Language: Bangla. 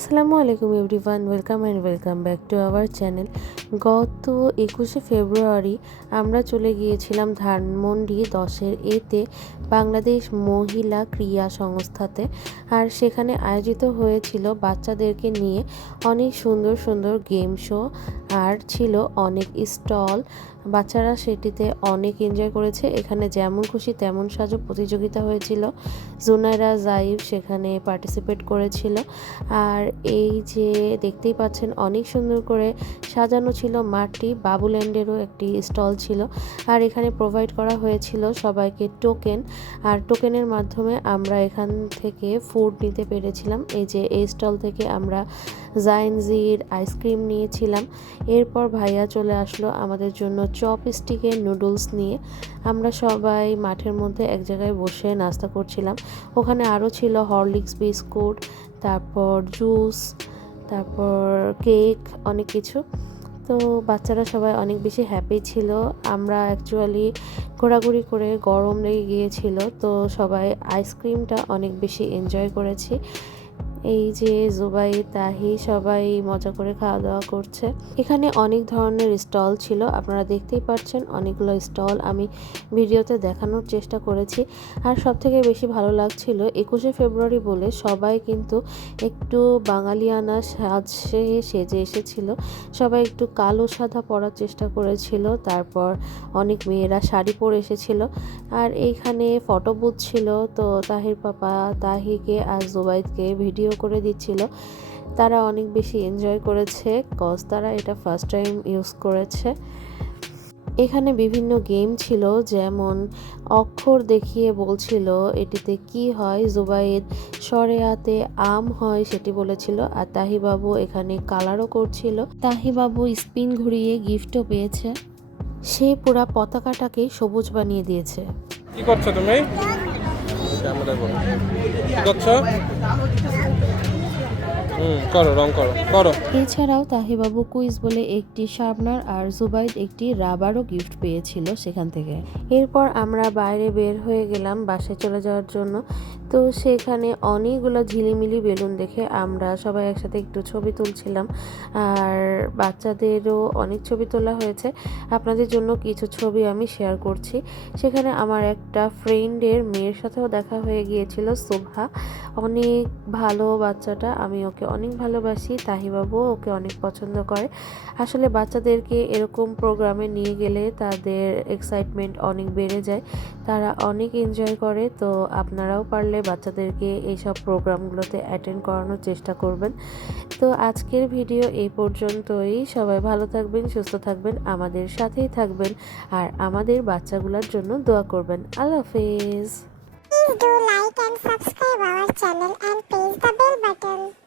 আসসালামু আলাইকুম everyone, welcome back to our channel. গত 21শে ফেব্রুয়ারি আমরা চলে গিয়েছিলাম ধানমন্ডি 10-এর এতে বাংলাদেশ মহিলা ক্রীড়া সংস্থাতে। আর সেখানে আয়োজিত হয়েছিল বাচ্চাদেরকে নিয়ে অনেক সুন্দর সুন্দর গেম শো, আর ছিল অনেক স্টল। বাচ্চারা সেটিতে অনেক এনজয় করেছে। এখানে যেমন খুশি তেমন সাজো প্রতিযোগিতা হয়েছিল। জুনাইরা জাইব সেখানে পার্টিসিপেট করেছিল। আর এই যে দেখতেই পাচ্ছেন অনেক সুন্দর করে সাজানো ছিল মাঠটি। বাবুল্যান্ডেরও একটি স্টল ছিল। আর এখানে প্রোভাইড করা হয়েছিল সবাইকে টোকেন, আর টোকেনের মাধ্যমে আমরা এখান থেকে ফুড নিতে পেরেছিলাম। এই যে এই স্টল থেকে আমরা জাইনজির আইসক্রিম নিয়েছিলাম। এরপর ভাইয়া চলে আসলো আমাদের জন্য চপস্টিকের নুডলস নিয়ে। আমরা সবাই মাঠের মধ্যে এক জায়গায় বসে নাস্তা করছিলাম। ওখানে আরও ছিল হরলিক্স বিস্কুট, তারপর জুস, তারপর কেক, অনেক কিছু। তো বাচ্চারা সবাই অনেক বেশি হ্যাপি ছিল। আমরা অ্যাকচুয়ালি ঘোরাঘুরি করে গরম লেগে গিয়েছিল, তো সবাই আইসক্রিমটা অনেক বেশি এনজয় করেছি। এই যে জুবাই, তাহি সবাই মজা করে খাওয়া দাওয়া করছে। এখানে অনেক ধরনের স্টল ছিল, আপনারা দেখতেই পাচ্ছেন অনেকগুলো স্টল আমি ভিডিওতে দেখানোর চেষ্টা করেছি। আর সবথেকে বেশি ভালো লাগছিল 21শে ফেব্রুয়ারি বলে সবাই কিন্তু একটু বাঙালিয়ানা সেজে এসেছিল। সবাই একটু কালো সাদা পরার চেষ্টা করেছিল। তারপর অনেক মেয়েরা শাড়ি পরে এসেছিল। আর এইখানে ফটো বুথ ছিল, তো তাহির পাপা তাহিকে আর জুবাইদকে ভিডিও করে দিচ্ছিল। তারা অনেক বেশি এনজয় করেছে, কজ তারা এটা ফার্স্ট টাইম ইউজ করেছে। এখানে বিভিন্ন গেম ছিল, যেমন অক্ষর দেখিয়ে বলছিল এটিতে কি হয়। জুবাইদ সরেয়াতে আম হয় সেটি বলেছিল, আর তাহিবাবু এখানে কালারও করছিল। তাহিবাবু স্পিন ঘুরিয়ে গিফটও পেয়েছে। সে পুরা পতাকাটাকে সবুজ বানিয়ে দিয়েছে। কি করছো তুমি? কি করছো? করো, রং করো করো। এছাড়াও তাহিবাবু কুইজ বলে একটি শার্পনার আর জুবাইদ একটি রাবারও গিফট পেয়েছিল সেখান থেকে। এরপর আমরা বাইরে বের হয়ে গেলাম বাসায় চলে যাওয়ার জন্য। তো সেখানে অনেকগুলো ঝিলিমিলি বেলুন দেখে আমরা সবাই একসাথে একটু ছবি তুলছিলাম। আর বাচ্চাদেরও অনেক ছবি তোলা হয়েছে। আপনাদের জন্য কিছু ছবি আমি শেয়ার করছি। সেখানে আমার একটা ফ্রেন্ডের মেয়ের সাথেও দেখা হয়ে গিয়েছিল, শোভা। অনেক ভালো বাচ্চাটা, আমি ওকে অনেক ভালোবাসি। তাহিবাবু ওকে অনেক পছন্দ করে। আসলে বাচ্চাদেরকে এরকম প্রোগ্রামে নিয়ে গেলে তাদের এক্সাইটমেন্ট অনেক বেড়ে যায়, তারা অনেক এনজয় করে। তো আপনারাও পারলে বাচ্চাদেরকে এইসব প্রোগ্রামগুলোতে অ্যাটেন্ড করানোর চেষ্টা করবেন। তো আজকের ভিডিও এই পর্যন্তই। সবাই ভালো থাকবেন, সুস্থ থাকবেন, আমাদের সাথেই থাকবেন, আর আমাদের বাচ্চাগুলোর জন্য দোয়া করবেন। আল্লাহ হাফেজ। Please do like and subscribe our channel and press the bell button.